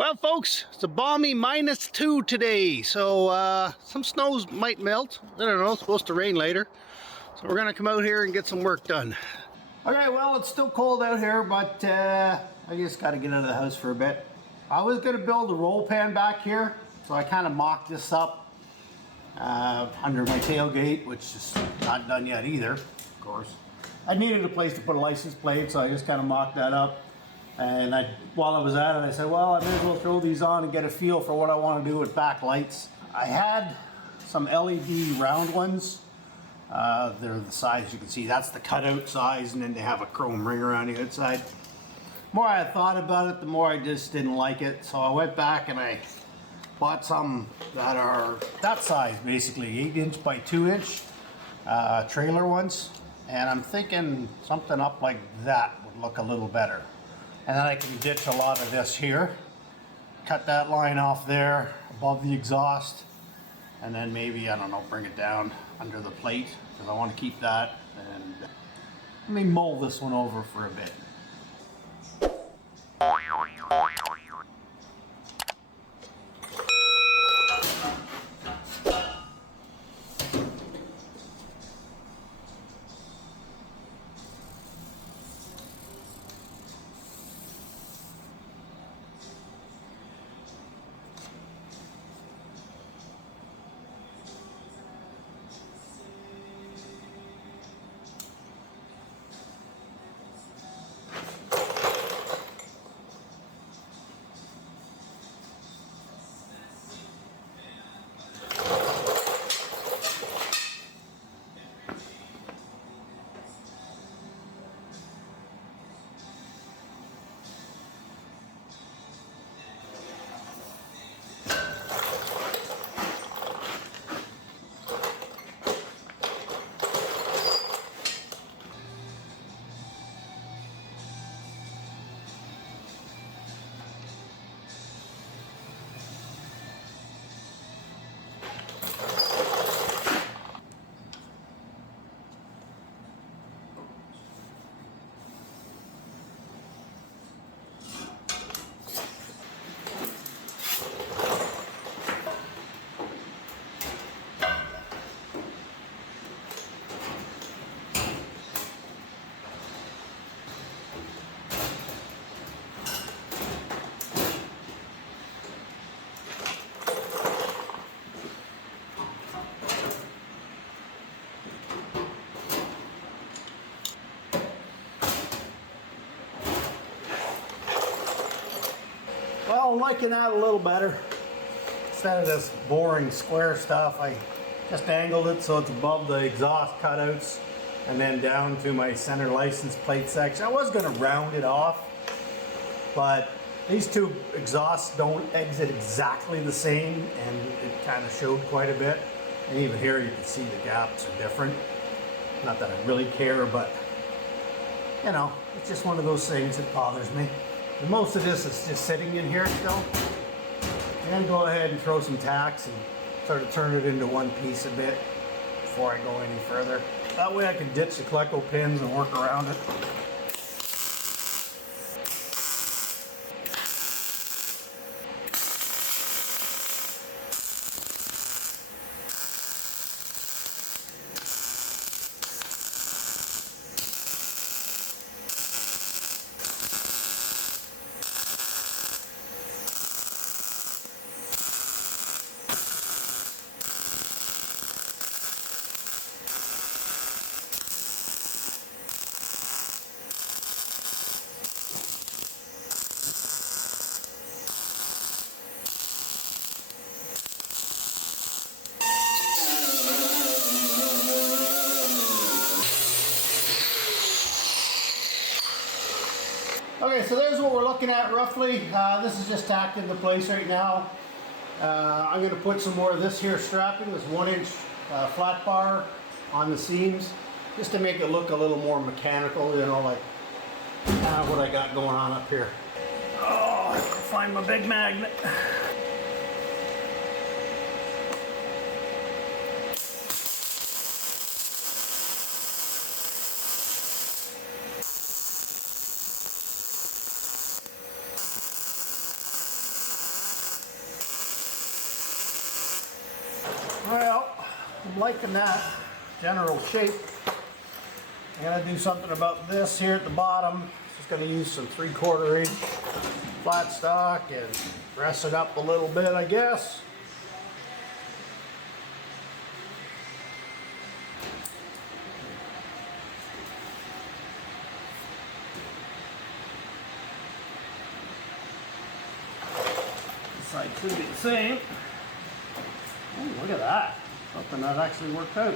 Well, folks, it's a balmy -2 today, so some snows might melt. I don't know, it's supposed to rain later. So we're gonna come out here and get some work done. Okay, well, it's still cold out here, but I just gotta get out of the house for a bit. I was gonna build a roll pan back here, so I kind of mocked this up under my tailgate, which is not done yet either, of course. I needed a place to put a license plate, so I just kind of mocked that up. And while I was at it, I said, well, I may as well throw these on and get a feel for what I want to do with backlights. I had some LED round ones. They're the size you can see. That's the cutout size, and then they have a chrome ring around the outside. The more I thought about it, the more I just didn't like it. So I went back and I bought some that are that size, basically 8" by 2" trailer ones. And I'm thinking something up like that would look a little better. And then I can ditch a lot of this here, cut that line off there above the exhaust, and then maybe, I don't know, bring it down under the plate because I want to keep that. And let me mull this one over for a bit. Well, I'm liking that a little better. Instead of this boring square stuff, I just angled it so it's above the exhaust cutouts and then down to my center license plate section. I was going to round it off, but these two exhausts don't exit exactly the same, and it kind of showed quite a bit. And even here you can see the gaps are different. Not that I really care, but you know, it's just one of those things that bothers me. And most of this is just sitting in here still. And then go ahead and throw some tacks and sort of turn it into one piece a bit before I go any further. That way I can ditch the Coleco pins and work around it. Okay, so there's what we're looking at roughly. This is just tacked into place right now. I'm going to put some more of this here strapping, this 1" flat bar on the seams, just to make it look a little more mechanical, you know, like what I got going on up here. Oh, I have to find my big magnet. I'm liking that general shape. I gotta do something about this here at the bottom. Just gonna use some 3/4 inch flat stock and dress it up a little bit, I guess. This side should be the same. Oh, look at that. Something that actually worked out.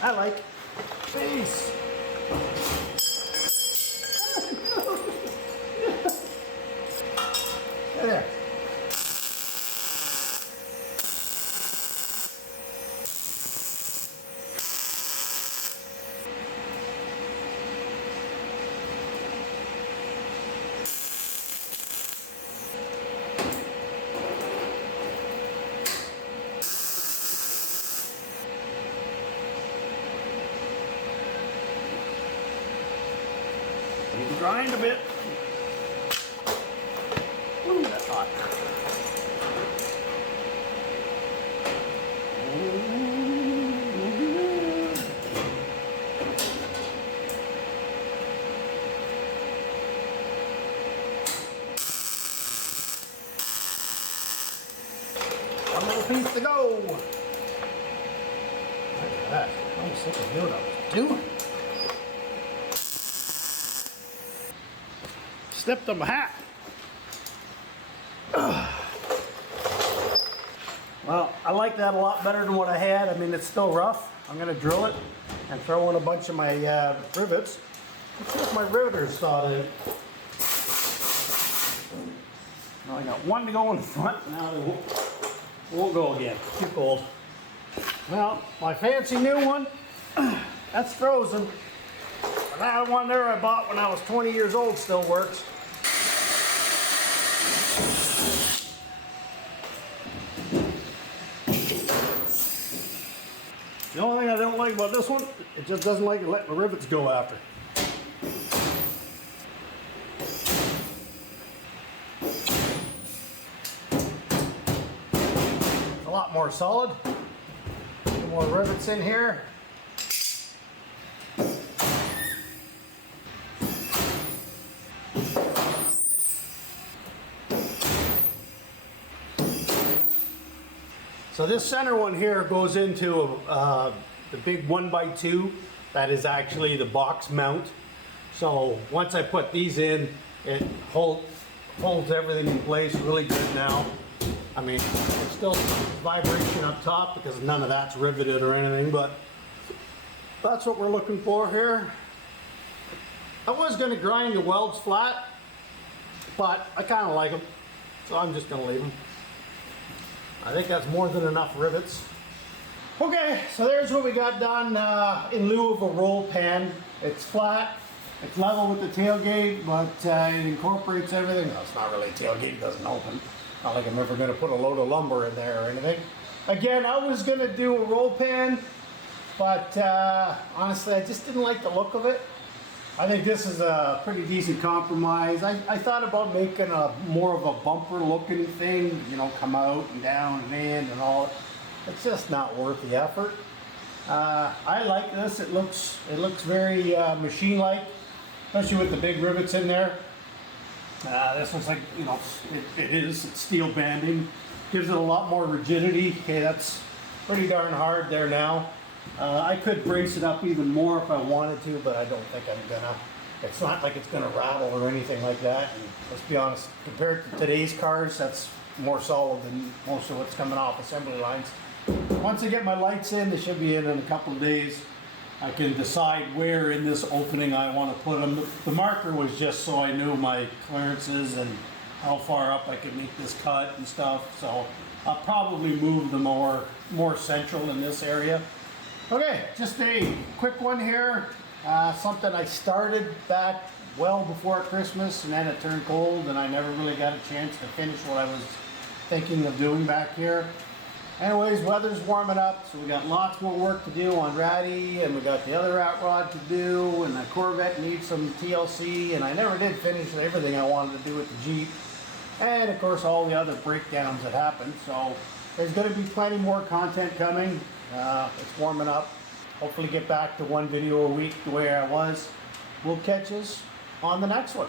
I like face. There. Grind a bit. Ooh, that's hot. One little piece to go. Look at that. I was thinking what I was doing. Stepped on my hat. Well, I like that a lot better than what I had. I mean, it's still rough. I'm going to drill it and throw in a bunch of my rivets. Let's see if my riveters saw it. Well, I got one to go in the front. Now they won't go again. Too cold. Well, my fancy new one, that's frozen. And that one there I bought when I was 20 years old still works. The only thing I don't like about this one, it just doesn't like to let the rivets go after. It's a lot more solid. Some more rivets in here. So this center one here goes into the big 1x2 that is actually the box mount. So once I put these in, it holds everything in place really good now. I mean, there's still vibration up top because none of that's riveted or anything, but that's what we're looking for here. I was going to grind the welds flat, but I kind of like them, so I'm just going to leave them. I think that's more than enough rivets. Okay, so there's what we got done in lieu of a roll pan. It's flat, it's level with the tailgate, but it incorporates everything. No, it's not really a tailgate, it doesn't open. Not like I'm ever going to put a load of lumber in there or anything. Again, I was going to do a roll pan, but honestly, I just didn't like the look of it. I think this is a pretty decent compromise. I thought about making a more of a bumper looking thing, you know, come out and down and in and all. It's just not worth the effort. I like this. It looks very machine-like, especially with the big rivets in there. This looks like, you know, it's steel banding. Gives it a lot more rigidity. Okay, that's pretty darn hard there now. I could brace it up even more if I wanted to, but I don't think I'm gonna. It's not like it's gonna rattle or anything like that. And let's be honest, compared to today's cars, that's more solid than most of what's coming off assembly lines. Once I get my lights in, they should be in a couple of days. I can decide where in this opening I want to put them. The marker was just so I knew my clearances and how far up I could make this cut and stuff. So I'll probably move them more central in this area. Okay, just a quick one here. Something I started back well before Christmas, and then it turned cold and I never really got a chance to finish what I was thinking of doing back here. Anyways, weather's warming up, so we got lots more work to do on Ratty, and we got the other rat rod to do, and the Corvette needs some TLC, and I never did finish everything I wanted to do with the Jeep. And of course all the other breakdowns that happened, so there's going to be plenty more content coming. It's warming up. Hopefully get back to one video a week the way I was. We'll catch us on the next one.